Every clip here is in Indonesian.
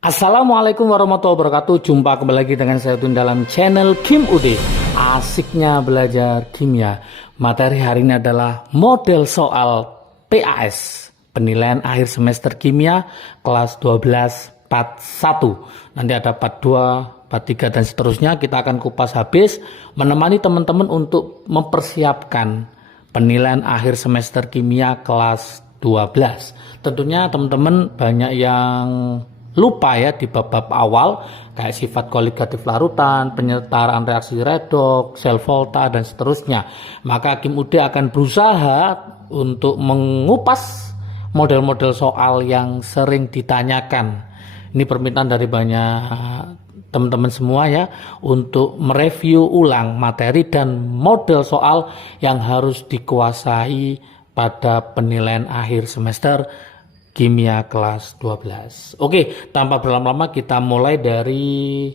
Assalamualaikum warahmatullahi wabarakatuh. Jumpa kembali lagi dengan saya Tun dalam channel Kim UD. Asiknya belajar kimia. Materi hari ini adalah model soal PAS, penilaian akhir semester kimia kelas 12 part 1. Nanti ada part 2, part 3 dan seterusnya. Kita akan kupas habis, menemani teman-teman untuk mempersiapkan penilaian akhir semester kimia kelas 12. Tentunya teman-teman banyak yang lupa ya di bab-bab awal kayak sifat koligatif larutan, penyetaraan reaksi redoks, sel volta dan seterusnya. Maka Kim UD akan berusaha untuk mengupas model-model soal yang sering ditanyakan. Ini permintaan dari banyak teman-teman semua ya untuk mereview ulang materi dan model soal yang harus dikuasai pada penilaian akhir semester kimia kelas 12. Oke, tanpa berlama-lama kita mulai dari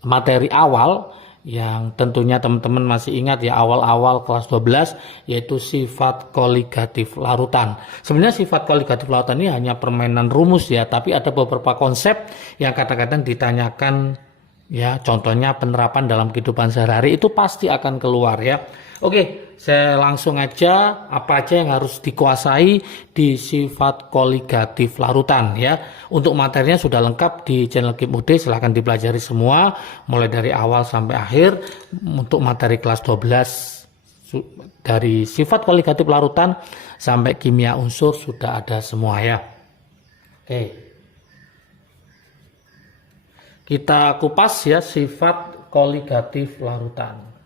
materi awal yang tentunya teman-teman masih ingat ya, awal-awal kelas 12, yaitu sifat koligatif larutan. Sebenarnya sifat koligatif larutan ini hanya permainan rumus ya, tapi ada beberapa konsep yang kadang-kadang ditanyakan ya, contohnya penerapan dalam kehidupan sehari-hari itu pasti akan keluar ya. Oke, saya langsung aja apa aja yang harus dikuasai di sifat koligatif larutan ya. Untuk materinya sudah lengkap di channel Kim UD, silahkan dipelajari semua mulai dari awal sampai akhir. Untuk materi kelas 12 dari sifat koligatif larutan sampai kimia unsur sudah ada semua ya. Oke. Kita kupas ya sifat koligatif larutan.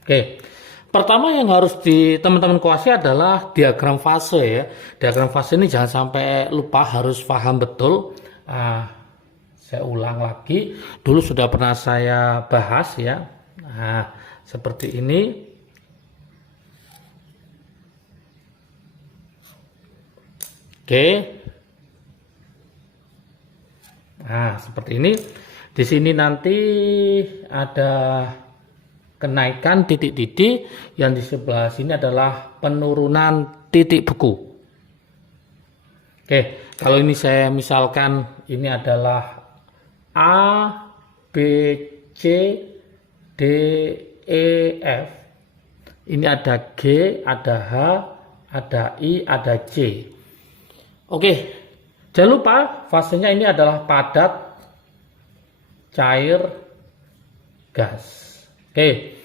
Oke, pertama yang harus teman-teman kuasai adalah diagram fase ya. Diagram fase ini jangan sampai lupa, harus paham betul. Saya ulang lagi, dulu sudah pernah saya bahas ya. Nah, seperti ini. Oke. Nah, seperti ini. Di sini nanti ada kenaikan titik-titik, yang di sebelah sini adalah penurunan titik beku. Oke, kalau ini saya misalkan ini adalah A, B, C, D, E, F. Ini ada G, ada H, ada I, ada C. Oke, jangan lupa fasenya ini adalah padat, cair, gas. Oke,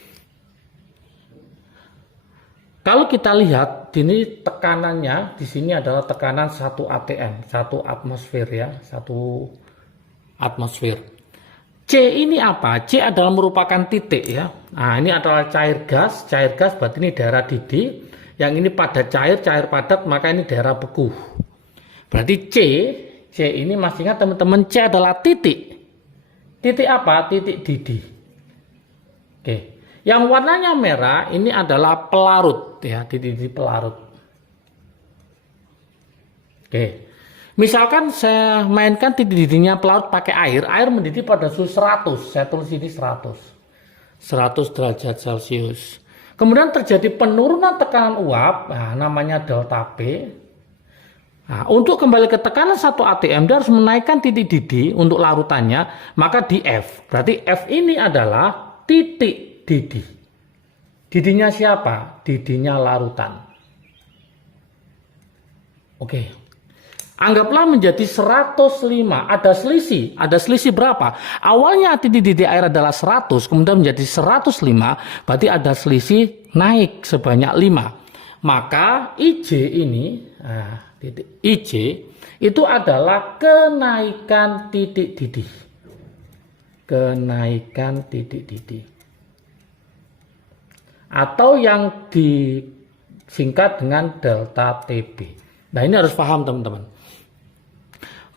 kalau kita lihat ini tekanannya di sini adalah tekanan 1 atm, 1 atmosfer ya, 1 atmosfer. C ini apa? C adalah merupakan titik ya. Nah, ini adalah cair gas berarti ini daerah didih. Yang ini padat cair, cair padat, maka ini daerah beku. Berarti C ini masih ingat teman-teman, C adalah titik. Titik apa? Titik didih. Oke, yang warnanya merah ini adalah pelarut ya, titik pelarut. Oke, misalkan saya mainkan titik didihnya pelarut pakai air mendidih pada suhu 100, saya tulis ini 100 derajat Celcius. Kemudian terjadi penurunan tekanan uap, nah, namanya delta P. Nah, untuk kembali ke tekanan 1 atm, dia harus menaikkan titik didih untuk larutannya, maka di F. Berarti F ini adalah titik didih. Didihnya siapa? Didihnya larutan. Oke. Anggaplah menjadi 105. Ada selisih. Ada selisih berapa? Awalnya titik didih air adalah 100, kemudian menjadi 105. Berarti ada selisih naik sebanyak 5. Maka IJ ini, titik IJ itu adalah kenaikan titik didih. Kenaikan titik didih, atau yang disingkat dengan delta TB. Nah, ini harus paham teman-teman.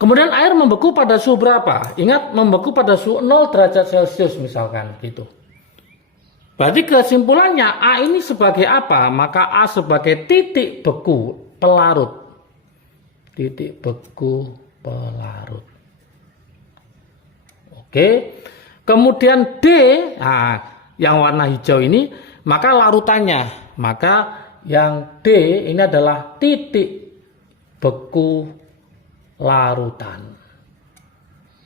Kemudian air membeku pada suhu berapa? Ingat, membeku pada suhu 0 derajat Celcius misalkan gitu. Berarti kesimpulannya A ini sebagai apa? Maka A sebagai titik beku pelarut. Titik beku pelarut. Oke, kemudian D, nah, yang warna hijau ini, maka larutannya, maka yang D ini adalah titik beku larutan.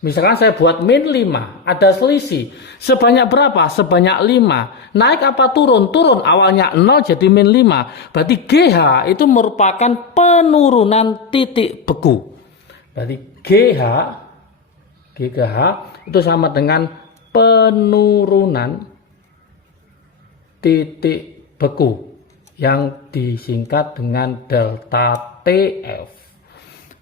Misalkan saya buat min 5, ada selisih. Sebanyak berapa? Sebanyak 5. Naik apa turun? Turun. Awalnya 0 jadi min 5. Berarti GH itu merupakan penurunan titik beku. Berarti GH itu sama dengan penurunan titik beku yang disingkat dengan delta TF.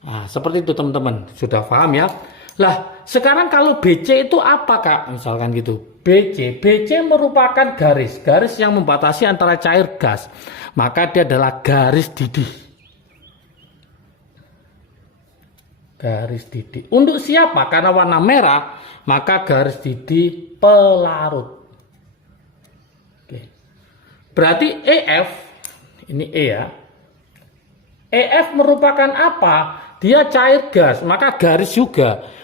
Nah, seperti itu teman-teman. Sudah paham ya? Lah, sekarang kalau BC itu apa, Kak? Misalkan gitu. BC merupakan garis yang membatasi antara cair gas. Maka dia adalah garis didih. Garis didih. Untuk siapa? Karena warna merah, maka garis didih pelarut. Oke. Berarti EF, ini E ya. EF merupakan apa? Dia cair gas, maka garis juga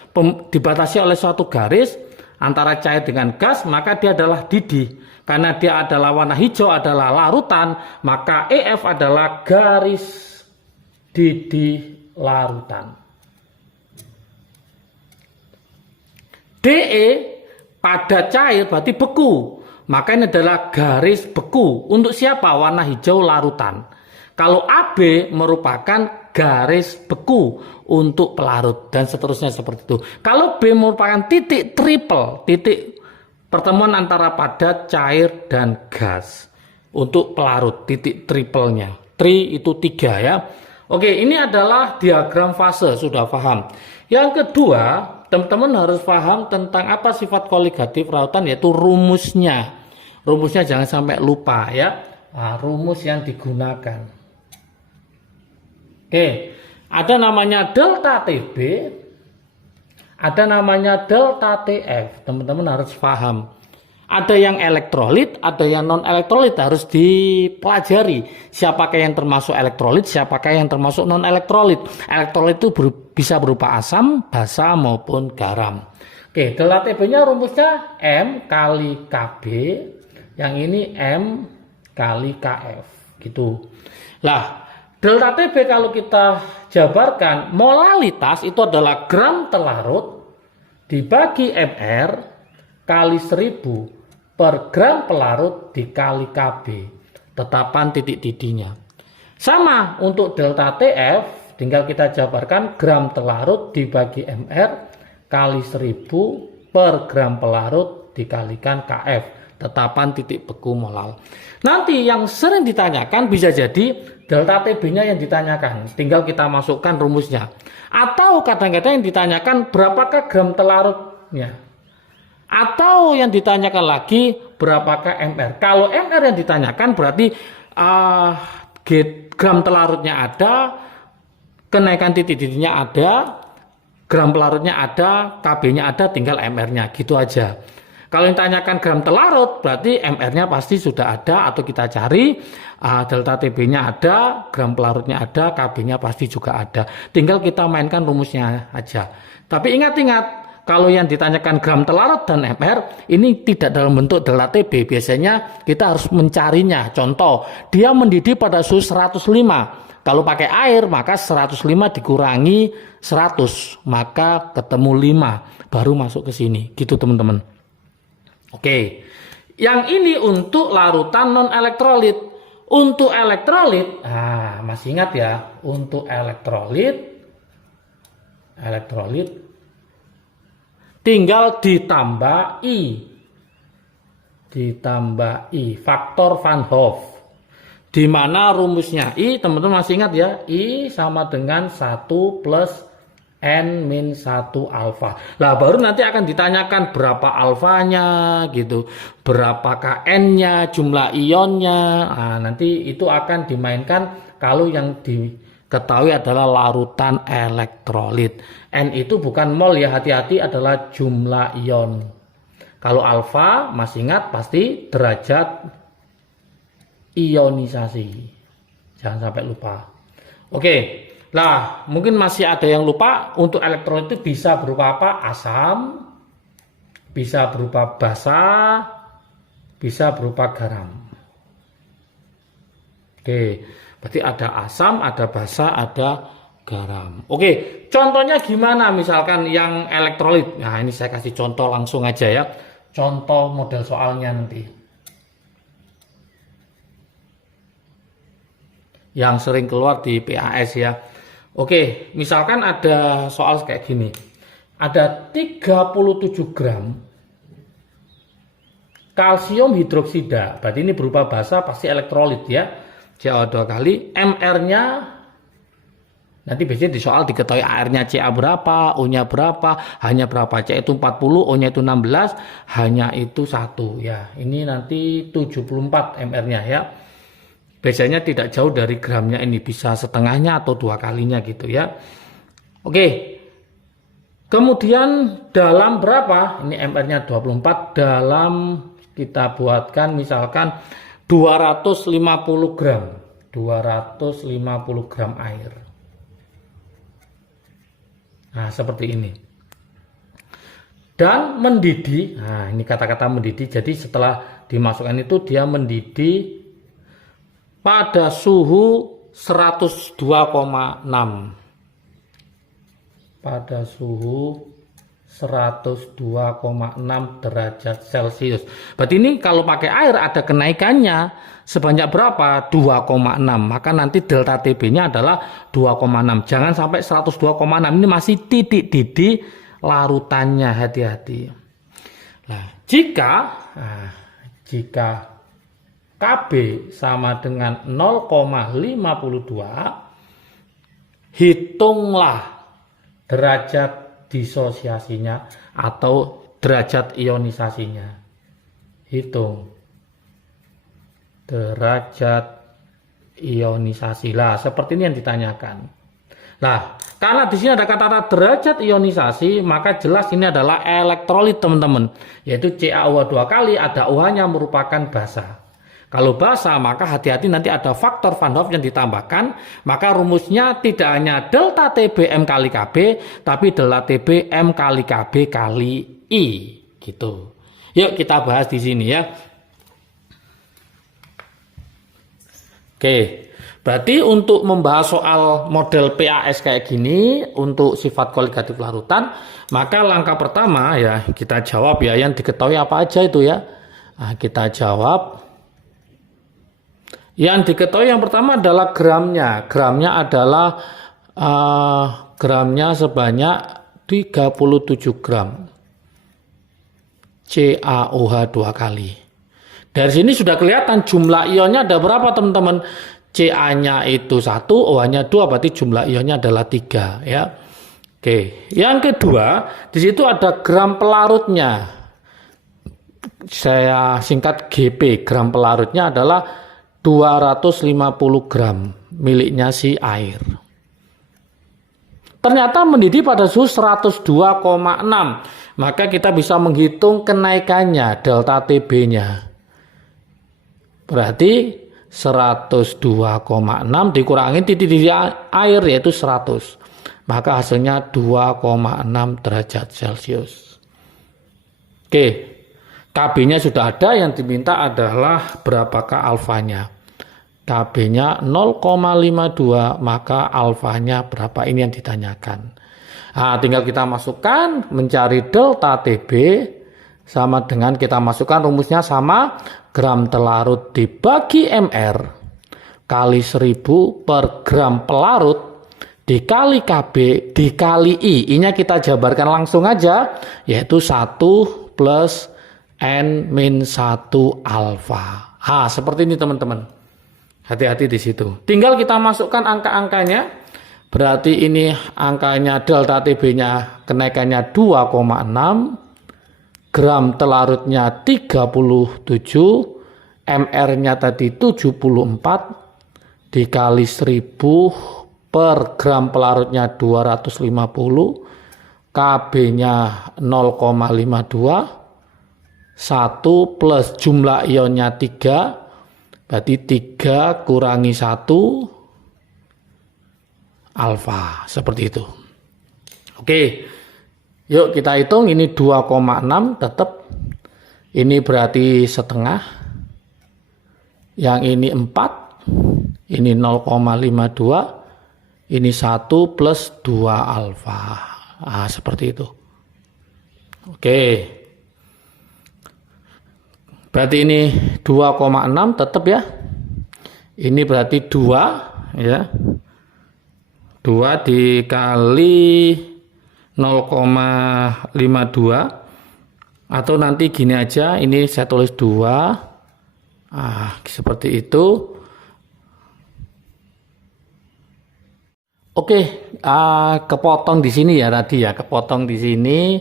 dibatasi oleh suatu garis antara cair dengan gas, maka dia adalah didih. Karena dia adalah warna hijau adalah larutan, maka EF adalah garis didih larutan. DE pada cair berarti beku, maka ini adalah garis beku. Untuk siapa? Warna hijau larutan. Kalau AB merupakan garis beku untuk pelarut dan seterusnya seperti itu. Kalau B merupakan titik triple, titik pertemuan antara padat, cair, dan gas untuk pelarut, titik triplenya. Tri itu 3 ya. Oke, ini adalah diagram fase, sudah paham. Yang kedua, teman-teman harus paham tentang apa sifat koligatif larutan, yaitu rumusnya. Rumusnya jangan sampai lupa ya. Nah, rumus yang digunakan. Oke, ada namanya delta TB, ada namanya delta TF. Teman-teman harus paham. Ada yang elektrolit, ada yang non elektrolit, harus dipelajari. Siapakah yang termasuk elektrolit, siapakah yang termasuk non elektrolit. Elektrolit itu bisa berupa asam, basa maupun garam. Oke, delta TB-nya rumusnya M kali KB, yang ini M kali KF, gitu. Lah, delta TB kalau kita jabarkan, molalitas itu adalah gram telarut dibagi mR kali 1000 per gram pelarut dikali KB, tetapan titik didihnya. Sama untuk delta TF, tinggal kita jabarkan gram telarut dibagi mR kali 1000 per gram pelarut dikalikan KF, tetapan titik beku molal. Nanti yang sering ditanyakan bisa jadi delta TB-nya yang ditanyakan, tinggal kita masukkan rumusnya. Atau kadang-kadang yang ditanyakan berapakah gram telarutnya. Atau yang ditanyakan lagi berapakah MR. Kalau MR yang ditanyakan berarti gram telarutnya ada, kenaikan titik didihnya ada, gram pelarutnya ada, KB-nya ada, tinggal MR-nya, gitu aja. Kalau yang tanyakan gram telarut berarti MR-nya pasti sudah ada, atau kita cari delta TB-nya ada, gram pelarutnya ada, KB-nya pasti juga ada. Tinggal kita mainkan rumusnya aja. Tapi ingat-ingat, kalau yang ditanyakan gram telarut dan MR ini tidak dalam bentuk delta TB. Biasanya kita harus mencarinya. Contoh, dia mendidih pada suhu 105. Kalau pakai air maka 105 dikurangi 100, maka ketemu 5, baru masuk ke sini. Gitu teman-teman. Oke, yang ini untuk larutan non elektrolit. Untuk elektrolit, masih ingat ya, untuk elektrolit tinggal ditambah I, faktor Van Hoff. Di mana rumusnya I, teman-teman masih ingat ya, I sama dengan 1 plus N-1 alfa. Lah baru nanti akan ditanyakan berapa alfanya gitu, berapakah N-nya, jumlah ionnya. Nanti itu akan dimainkan kalau yang diketahui adalah larutan elektrolit. N itu bukan mol ya, hati-hati, adalah jumlah ion. Kalau alfa masih ingat pasti derajat ionisasi. Jangan sampai lupa. Oke. Nah, mungkin masih ada yang lupa. Untuk elektrolit itu bisa berupa apa? Asam, bisa berupa basa, bisa berupa garam. Oke, berarti ada asam, ada basa, ada garam. Oke, contohnya gimana misalkan yang elektrolit? Nah, ini saya kasih contoh langsung aja ya. Contoh model soalnya nanti. Yang sering keluar di PAS ya. Oke, misalkan ada soal kayak gini. Ada 37 gram kalsium hidroksida. Berarti ini berupa basa, pasti elektrolit ya. CaO2 kali. MR-nya nanti biasanya di soal diketahui airnya Ca berapa, O-nya berapa, H-nya berapa. Ca itu 40, O-nya itu 16, H-nya itu 1 ya. Ini nanti 74 MR-nya ya. Biasanya tidak jauh dari gramnya, ini bisa setengahnya atau 2 kalinya gitu ya. Oke. Kemudian dalam berapa? Ini MR-nya 24, dalam kita buatkan misalkan 250 gram. 250 gram air. Nah, seperti ini. Dan mendidih. Nah, ini kata-kata mendidih. Jadi setelah dimasukkan itu dia mendidih pada suhu 102,6. Pada suhu 102,6 derajat Celcius. Berarti ini kalau pakai air ada kenaikannya sebanyak berapa? 2,6. Maka nanti delta TB-nya adalah 2,6. Jangan sampai 102,6. Ini masih titik didih larutannya, hati-hati. Nah, jika KB sama dengan 0,52, hitunglah derajat disosiasinya atau derajat ionisasinya. Hitung derajat ionisasi. Lah, seperti ini yang ditanyakan. Nah, karena di sini ada kata-kata derajat ionisasi, maka jelas ini adalah elektrolit, teman-teman. Yaitu CaO2 kali, ada OH-nya merupakan basa. Kalau basa, maka hati-hati nanti ada faktor Van Hoff yang ditambahkan. Maka rumusnya tidak hanya delta TB M kali KB, tapi delta TB M kali KB kali I. Gitu. Yuk kita bahas di sini ya. Oke, berarti untuk membahas soal model PAS kayak gini, untuk sifat koligatif larutan, maka langkah pertama ya kita jawab ya, yang diketahui apa aja itu ya. Nah, kita jawab. Yang diketahui yang pertama adalah gramnya. Gramnya adalah gramnya sebanyak 37 gram. CaOH 2 kali. Dari sini sudah kelihatan jumlah ionnya ada berapa, teman-teman? Ca-nya itu 1, OH-nya 2, berarti jumlah ionnya adalah 3 ya. Oke, yang kedua, di situ ada gram pelarutnya. Saya singkat GP. Gram pelarutnya adalah 250 gram miliknya si air. Ternyata mendidih pada suhu 102,6. Maka kita bisa menghitung kenaikannya, delta TB-nya. Berarti 102,6 dikurangi titik didih air yaitu 100. Maka hasilnya 2,6 derajat Celcius. Oke. KB-nya sudah ada, yang diminta adalah berapakah alfanya. KB-nya 0,52, maka alfanya berapa, ini yang ditanyakan. Nah, tinggal kita masukkan, mencari delta TB, sama dengan kita masukkan rumusnya sama, gram telarut dibagi MR, kali 1000 per gram pelarut, dikali KB, dikali I. I-nya kita jabarkan langsung aja, yaitu 1 plus N-1 alfa. Seperti ini teman-teman. Hati-hati di situ. Tinggal kita masukkan angka-angkanya. Berarti ini angkanya delta TB-nya kenaikannya 2,6. Gram telarutnya 37. MR-nya tadi 74. Dikali 1000 per gram pelarutnya 250. KB-nya 0,52. 1 plus jumlah ionnya 3. Berarti 3 kurangi 1 alfa. Seperti itu. Oke. Yuk kita hitung. Ini 2,6 tetap. Ini berarti setengah. Yang ini 4. Ini 0,52. Ini 1 plus 2 alfa. Nah, seperti itu. Oke. Berarti ini 2,6 tetap ya. Ini berarti 2 ya. 2 dikali 0,52. Atau nanti gini aja, ini saya tulis 2. Seperti itu. Oke, kepotong di sini ya tadi ya, kepotong di sini.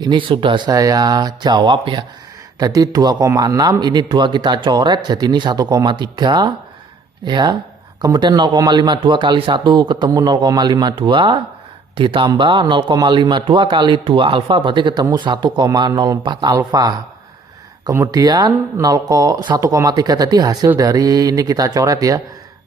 Ini sudah saya jawab ya. Jadi 2,6, ini 2 kita coret, jadi ini 1,3 ya. Kemudian 0,52 kali 1 ketemu 0,52 ditambah 0,52 kali 2 alfa berarti ketemu 1,04 alfa. Kemudian 1,3 tadi hasil dari ini kita coret ya.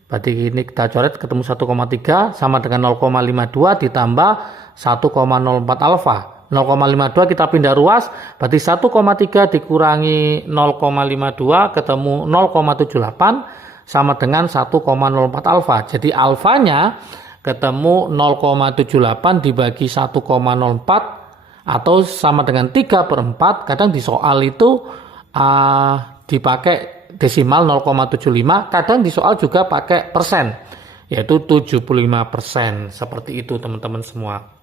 Berarti ini kita coret ketemu 1,3 sama dengan 0,52 ditambah 1,04 alfa. 0,52 kita pindah ruas, berarti 1,3 dikurangi 0,52 ketemu 0,78 sama dengan 1,04 alfa. Jadi alfanya ketemu 0,78 dibagi 1,04 atau sama dengan 3/4. Kadang di soal itu dipakai desimal 0,75, kadang di soal juga pakai persen, yaitu 75%. Seperti itu teman-teman semua.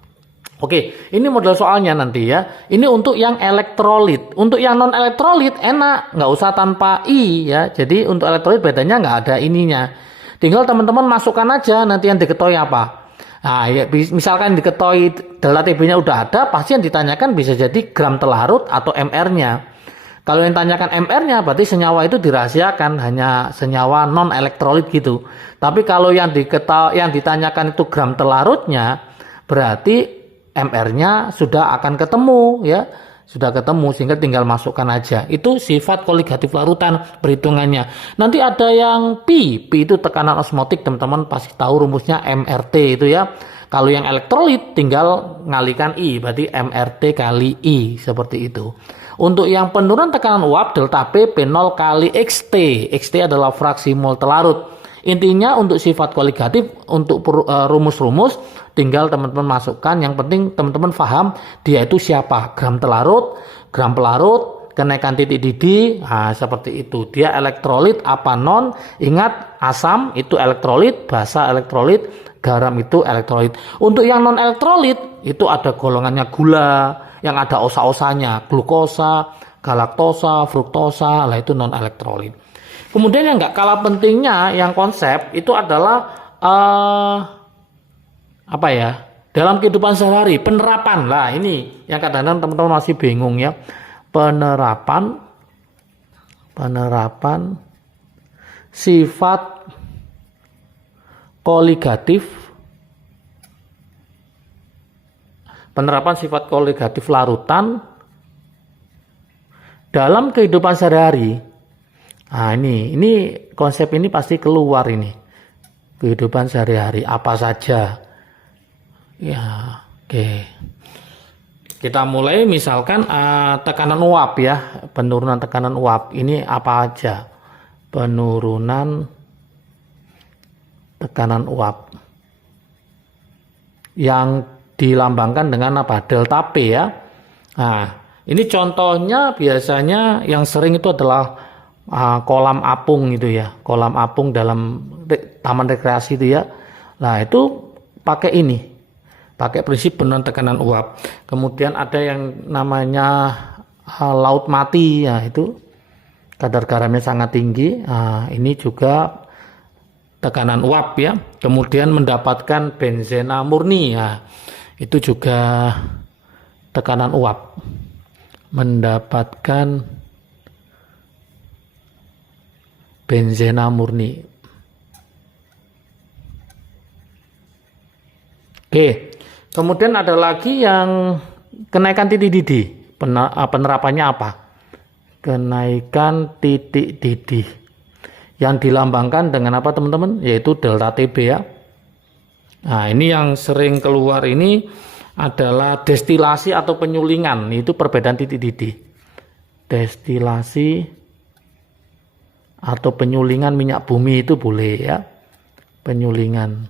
Oke, ini model soalnya nanti ya. Ini untuk yang elektrolit. Untuk yang non elektrolit enak, nggak usah tanpa I ya. Jadi untuk elektrolit bedanya nggak ada ininya. Tinggal teman-teman masukkan aja nanti yang diketahui apa. Nah, ya, misalkan diketahui delta TB-nya udah ada, pasti yang ditanyakan bisa jadi gram telarut atau MR-nya. Kalau yang ditanyakan MR-nya berarti senyawa itu dirahasiakan, hanya senyawa non elektrolit gitu. Tapi kalau yang ditanyakan itu gram telarutnya, berarti MR-nya sudah akan ketemu ya, sudah ketemu sehingga tinggal masukkan aja. Itu sifat koligatif larutan perhitungannya. Nanti ada yang P itu tekanan osmotik, teman-teman pasti tahu rumusnya MRT itu ya. Kalau yang elektrolit tinggal ngalikan I, berarti MRT kali I seperti itu. Untuk yang penurunan tekanan uap delta P P0 kali XT. XT adalah fraksi mol telarut. Intinya untuk sifat koligatif, untuk rumus-rumus tinggal teman-teman masukkan. Yang penting teman-teman paham dia itu siapa, gram telarut, gram pelarut, kenaikan titik didih. Nah, seperti itu. Dia elektrolit apa non? Ingat, asam itu elektrolit, basa elektrolit, garam itu elektrolit. Untuk yang non elektrolit itu ada golongannya gula yang ada osa-osanya, glukosa, galaktosa, fruktosa, lah itu non elektrolit. Kemudian yang nggak kalah pentingnya yang konsep itu adalah apa ya, dalam kehidupan sehari-hari penerapan. Lah ini yang kadang-kadang teman-teman masih bingung ya, penerapan sifat koligatif, penerapan sifat koligatif larutan dalam kehidupan sehari-hari. Nah ini konsep ini pasti keluar ini. Kehidupan sehari-hari apa saja. Ya, oke. Kita mulai misalkan tekanan uap ya, penurunan tekanan uap. Ini apa aja? Penurunan tekanan uap. Yang dilambangkan dengan apa? Delta P ya. Nah, ini contohnya biasanya yang sering itu adalah kolam apung itu ya, kolam apung dalam taman rekreasi itu ya. Nah itu pakai ini, pakai prinsip penurunan tekanan uap. Kemudian ada yang namanya laut mati ya, itu kadar garamnya sangat tinggi. Nah, ini juga tekanan uap ya. Kemudian mendapatkan benzena murni ya, itu juga tekanan uap. Mendapatkan benzena murni. Oke, kemudian ada lagi yang kenaikan titik didih. Penerapannya apa? Kenaikan titik didih. Yang dilambangkan dengan apa teman-teman? Yaitu delta TB ya. Nah ini yang sering keluar ini adalah destilasi atau penyulingan. Itu perbedaan titik didih. Destilasi atau penyulingan minyak bumi itu boleh ya, penyulingan.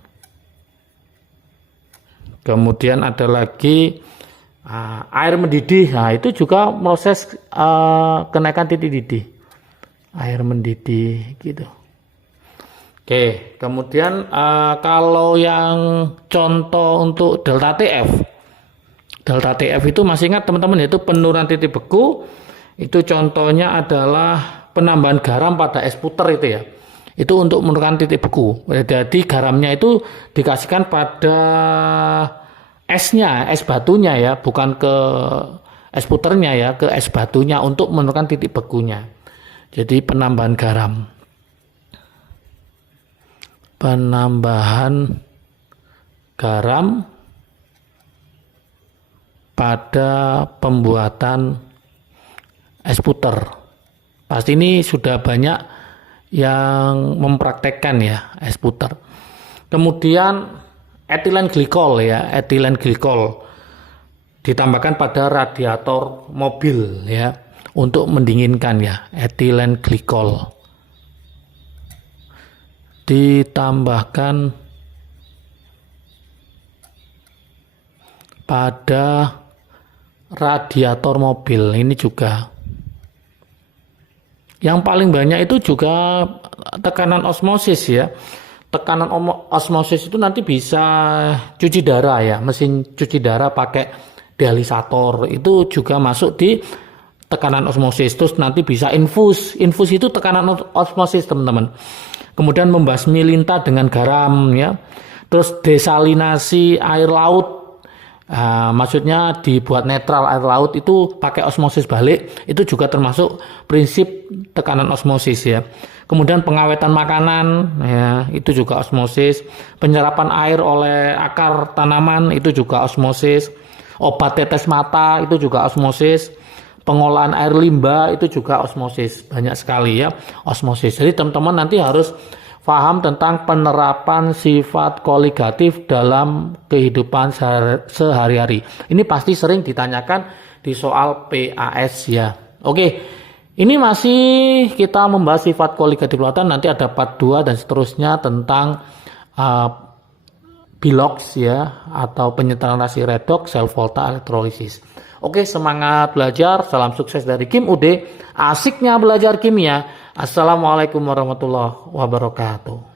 Kemudian ada lagi air mendidih. Nah, itu juga proses kenaikan titik didih. Air mendidih gitu. Oke, kemudian kalau yang contoh untuk delta TF. Delta TF itu masih ingat teman-teman, yaitu penurunan titik beku. Itu contohnya adalah penambahan garam pada es puter itu ya. Itu untuk menurunkan titik beku. Jadi garamnya itu dikasihkan pada esnya, es batunya ya, bukan ke es puternya ya, ke es batunya untuk menurunkan titik bekunya. Jadi penambahan garam. Penambahan garam pada pembuatan es puter. Pasti ini sudah banyak yang mempraktekkan ya es puter. Kemudian etilen glikol ya, etilen glikol ditambahkan pada radiator mobil ya untuk mendinginkan ya, etilen glikol ditambahkan pada radiator mobil. Ini juga yang paling banyak itu juga tekanan osmosis ya. Tekanan osmosis itu nanti bisa cuci darah ya, mesin cuci darah pakai dialisator itu juga masuk di tekanan osmosis. Terus nanti bisa infus itu tekanan osmosis teman-teman. Kemudian membasmi lintah dengan garam ya. Terus desalinasi air laut. Maksudnya dibuat netral air laut itu pakai osmosis balik, itu juga termasuk prinsip tekanan osmosis ya. Kemudian pengawetan makanan ya, itu juga osmosis. Penyerapan air oleh akar tanaman itu juga osmosis. Obat tetes mata itu juga osmosis. Pengolahan air limbah itu juga osmosis. Banyak sekali ya osmosis. Jadi teman-teman nanti harus paham tentang penerapan sifat koligatif dalam kehidupan sehari-hari. Ini pasti sering ditanyakan di soal PAS ya. Oke, ini masih kita membahas sifat koligatif lautan. Nanti ada part 2 dan seterusnya tentang bilox ya, atau penyetaran reaksi redoks, sel volta, elektrolisis. Oke, semangat belajar. Salam sukses dari Kim Ude. Asiknya belajar kimia. Assalamualaikum warahmatullahi wabarakatuh.